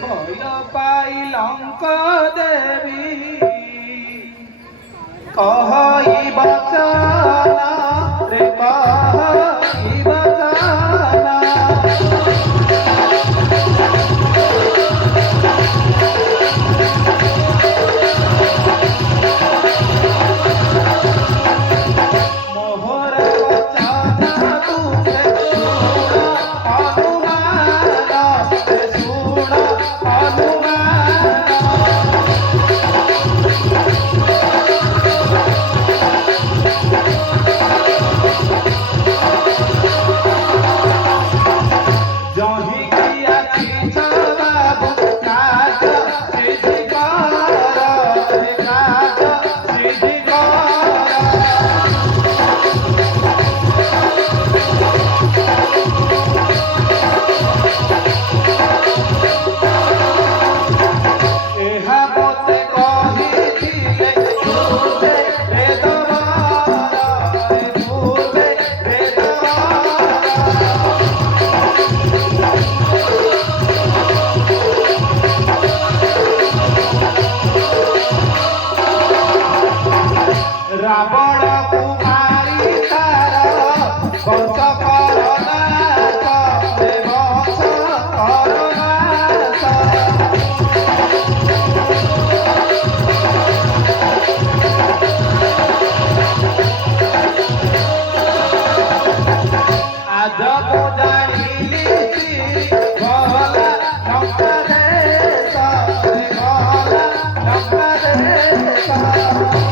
ভয় পাই লঙ্ক দেবী কহই বচনা রে কহই বচনা মোহর বচনা তুমে রাবণ কুমারী তার বংশ করনাশ বংশ করনাশ আজ মু জানিলি ভলা লঙ্কা দেশ ভলা লঙ্কা দেশ